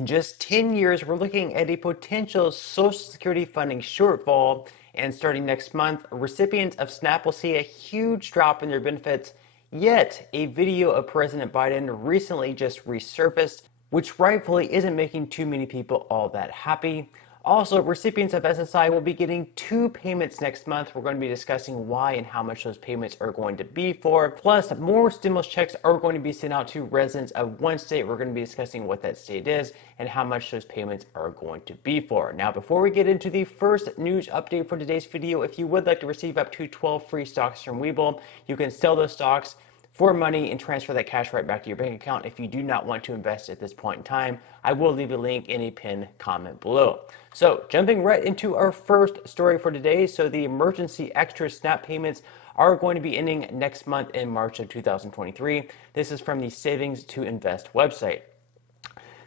In just 10 years, we're looking at a potential Social Security funding shortfall, and starting next month, recipients of SNAP will see a huge drop in their benefits. Yet, a video of President Biden recently just resurfaced, which rightfully isn't making too many people all that happy. Also, recipients of SSI will be getting 2 payments next month. We're going to be discussing why and how much those payments are going to be for. Plus, more stimulus checks are going to be sent out to residents of one state. We're going to be discussing what that state is and how much those payments are going to be for. Now, before we get into the first news update for today's video, if you would like to receive up to 12 free stocks from Webull, you can sell those stocks for money and transfer that cash right back to your bank account if you do not want to invest at this point in time. I will leave a link in a pinned comment below. So jumping right into our first story for today. So the emergency extra SNAP payments are going to be ending next month in March of 2023. This is from the Savings to Invest website.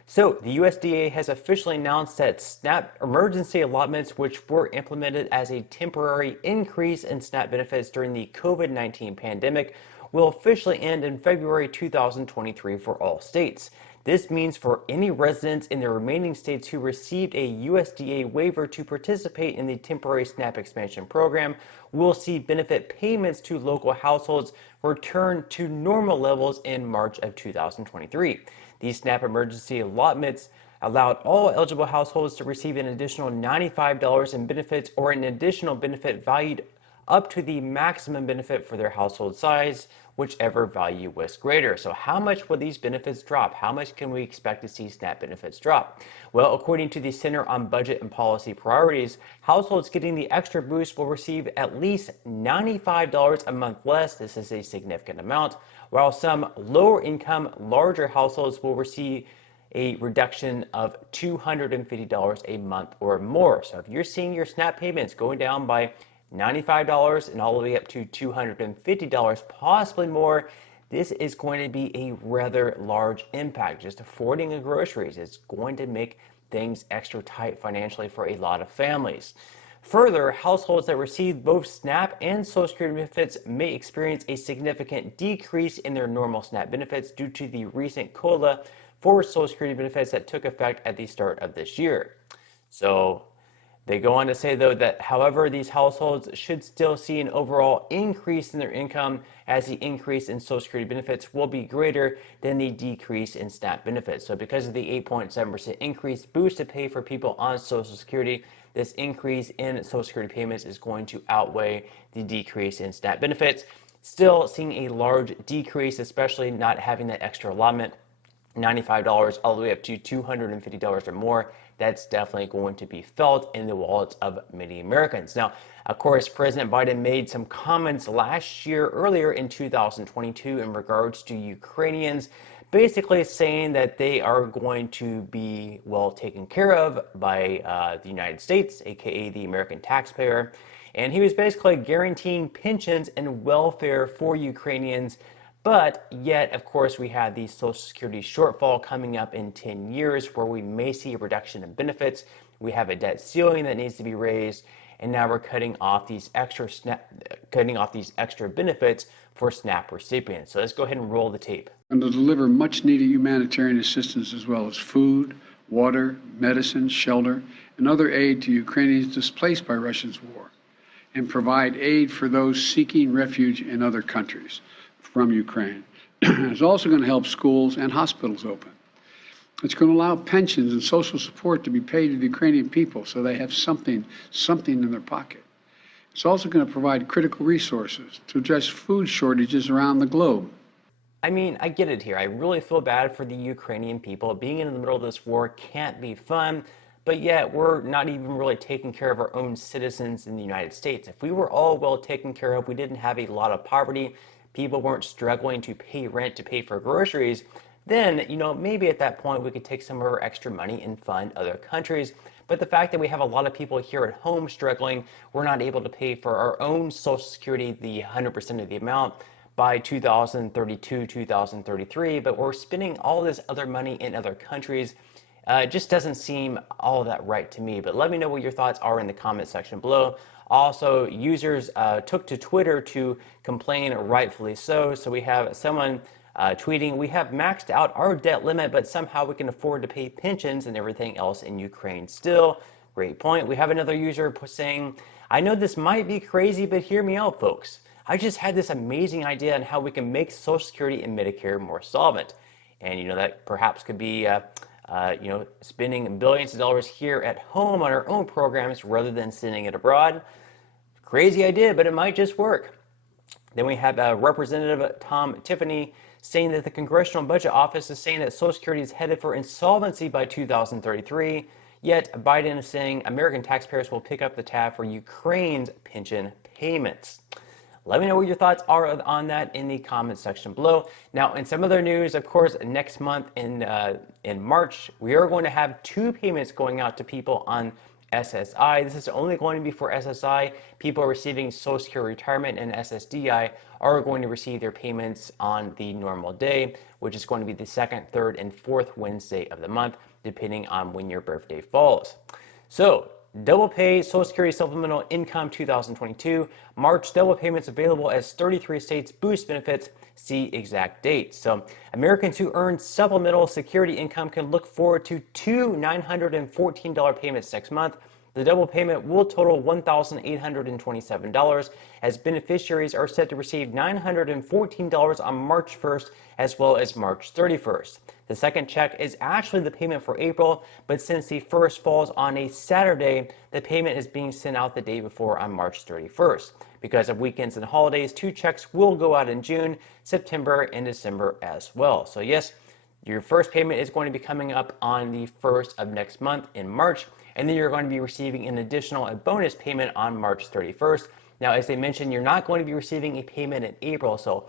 So the USDA has officially announced that SNAP emergency allotments, which were implemented as a temporary increase in SNAP benefits during the COVID-19 pandemic, will officially end in February 2023 for all states. This means for any residents in the remaining states who received a USDA waiver to participate in the temporary SNAP expansion program will see benefit payments to local households return to normal levels in March of 2023. These SNAP emergency allotments allowed all eligible households to receive an additional $95 in benefits or an additional benefit valued up to the maximum benefit for their household size, whichever value was greater. So how much will these benefits drop? How much can we expect to see SNAP benefits drop? Well, according to the Center on Budget and Policy Priorities, households getting the extra boost will receive at least $95 a month less. This is a significant amount, while some lower income, larger households will receive a reduction of $250 a month or more. So if you're seeing your SNAP payments going down by $95 and all the way up to $250, possibly more, this is going to be a rather large impact. Just affording the groceries is going to make things extra tight financially for a lot of families. Further, households that receive both SNAP and Social Security benefits may experience a significant decrease in their normal SNAP benefits due to the recent COLA for Social Security benefits that took effect at the start of this year. So they go on to say, though, that however, these households should still see an overall increase in their income, as the increase in Social Security benefits will be greater than the decrease in SNAP benefits. So because of the 8.7% increase boost to pay for people on Social Security, this increase in Social Security payments is going to outweigh the decrease in SNAP benefits. Still seeing a large decrease, especially not having that extra allotment, $95 all the way up to $250 or more. That's definitely going to be felt in the wallets of many Americans. Now, of course, President Biden made some comments earlier in 2022 in regards to Ukrainians, basically saying that they are going to be well taken care of by the United States, aka the American taxpayer. And he was basically guaranteeing pensions and welfare for Ukrainians. But yet, of course, we have the Social Security shortfall coming up in 10 years where we may see a reduction in benefits. We have a debt ceiling that needs to be raised, and now we're cutting off these extra benefits for SNAP recipients. So let's go ahead and roll the tape. And to deliver much needed humanitarian assistance as well as food, water, medicine, shelter, and other aid to Ukrainians displaced by Russia's war, and provide aid for those seeking refuge in other countries from Ukraine. It's also going to help schools and hospitals open. It's going to allow pensions and social support to be paid to the Ukrainian people so they have something in their pocket. It's also going to provide critical resources to address food shortages around the globe. I mean, I get it here. I really feel bad for the Ukrainian people. Being in the middle of this war can't be fun, but yet we're not even really taking care of our own citizens in the United States. If we were all well taken care of, we didn't have a lot of poverty, people weren't struggling to pay rent, to pay for groceries, then, maybe at that point we could take some of our extra money and fund other countries. But the fact that we have a lot of people here at home struggling, we're not able to pay for our own Social Security, the 100% of the amount, by 2032, 2033, but we're spending all this other money in other countries. It just doesn't seem all that right to me. But let me know what your thoughts are in the comment section below. Also, users took to Twitter to complain, rightfully so. So we have someone tweeting, "We have maxed out our debt limit, but somehow we can afford to pay pensions and everything else in Ukraine still." Great point. We have another user saying, "I know this might be crazy, but hear me out, folks. I just had this amazing idea on how we can make Social Security and Medicare more solvent." And that perhaps could be spending billions of dollars here at home on our own programs rather than sending it abroad. Crazy idea, but it might just work. Then we have Representative Tom Tiffany saying that the Congressional Budget Office is saying that Social Security is headed for insolvency by 2033. Yet Biden is saying American taxpayers will pick up the tab for Ukraine's pension payments. Let me know what your thoughts are on that in the comment section below. Now, in some other news, of course, next month in March, we are going to have 2 payments going out to people on SSI. This is only going to be for SSI. People receiving Social Security retirement and SSDI are going to receive their payments on the normal day, which is going to be the 2nd, 3rd, and 4th Wednesday of the month, depending on when your birthday falls. So, double pay Social Security Supplemental Income 2022. March double payments available as 33 states boost benefits. See exact dates. So Americans who earn supplemental security income can look forward to 2 $914 payments next month. The double payment will total $1,827 as beneficiaries are set to receive $914 on March 1st as well as March 31st. The second check is actually the payment for April, but since the first falls on a Saturday, the payment is being sent out the day before on March 31st. Because of weekends and holidays, 2 checks will go out in June, September, and December as well. So yes, your first payment is going to be coming up on the 1st of next month in March, and then you're going to be receiving an additional bonus payment on March 31st. Now, as they mentioned, you're not going to be receiving a payment in April. So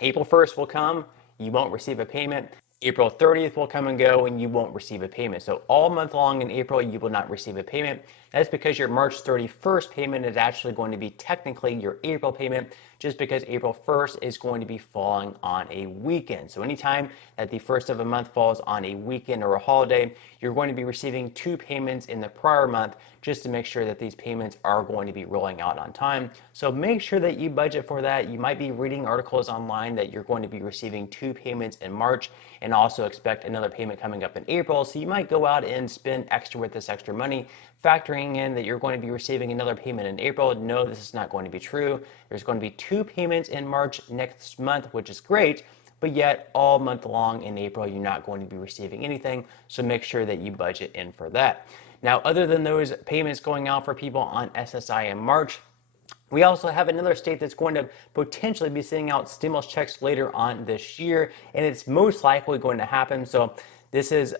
April 1st will come, you won't receive a payment. April 30th will come and go and you won't receive a payment. So all month long in April, you will not receive a payment. That's because your March 31st payment is actually going to be technically your April payment, just because April 1st is going to be falling on a weekend. So anytime that the first of a month falls on a weekend or a holiday, you're going to be receiving 2 payments in the prior month just to make sure that these payments are going to be rolling out on time. So make sure that you budget for that. You might be reading articles online that you're going to be receiving 2 payments in March and also expect another payment coming up in April. So you might go out and spend extra with this extra money, factoring in that you're going to be receiving another payment in April. No, this is not going to be true. There's going to be 2 payments in March next month, which is great, but yet all month long in April, you're not going to be receiving anything. So make sure that you budget in for that. Now, other than those payments going out for people on SSI in March, we also have another state that's going to potentially be sending out stimulus checks later on this year, and it's most likely going to happen. So this is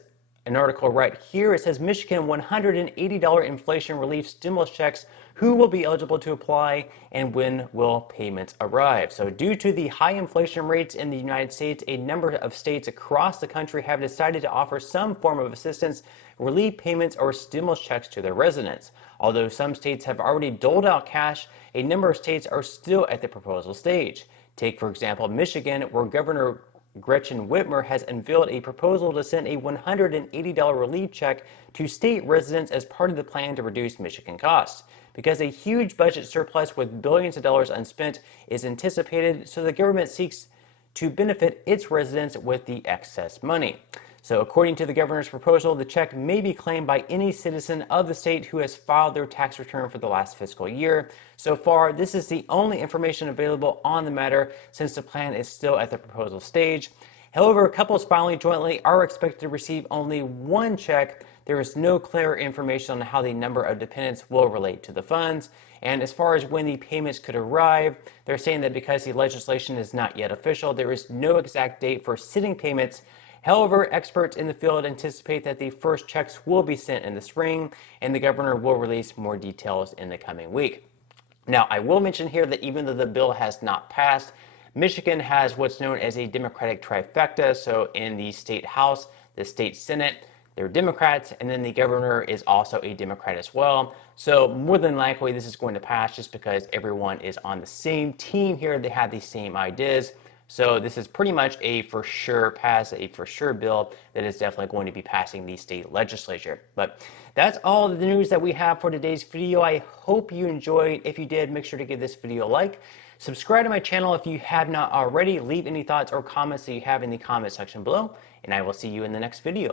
an article right here. It says Michigan $180 inflation relief stimulus checks. Who will be eligible to apply and when will payments arrive? So due to the high inflation rates in the United States, a number of states across the country have decided to offer some form of assistance, relief payments, or stimulus checks to their residents. Although some states have already doled out cash, a number of states are still at the proposal stage. Take, for example, Michigan, where Governor Gretchen Whitmer has unveiled a proposal to send a $180 relief check to state residents as part of the plan to reduce Michigan costs. Because a huge budget surplus with billions of dollars unspent is anticipated, so the government seeks to benefit its residents with the excess money. So according to the governor's proposal, the check may be claimed by any citizen of the state who has filed their tax return for the last fiscal year. So far, this is the only information available on the matter since the plan is still at the proposal stage. However, couples filing jointly are expected to receive only 1 check. There is no clear information on how the number of dependents will relate to the funds. And as far as when the payments could arrive, they're saying that because the legislation is not yet official, there is no exact date for sending payments. However, experts in the field anticipate that the first checks will be sent in the spring, and the governor will release more details in the coming week. Now, I will mention here that even though the bill has not passed, Michigan has what's known as a Democratic trifecta. So in the state House, the state Senate, they're Democrats, and then the governor is also a Democrat as well. So more than likely, this is going to pass just because everyone is on the same team here. They have the same ideas. So this is pretty much a for sure pass, a for sure bill that is definitely going to be passing the state legislature. But that's all the news that we have for today's video. I hope you enjoyed. If you did, make sure to give this video a like. Subscribe to my channel if you have not already. Leave any thoughts or comments that you have in the comment section below, and I will see you in the next video.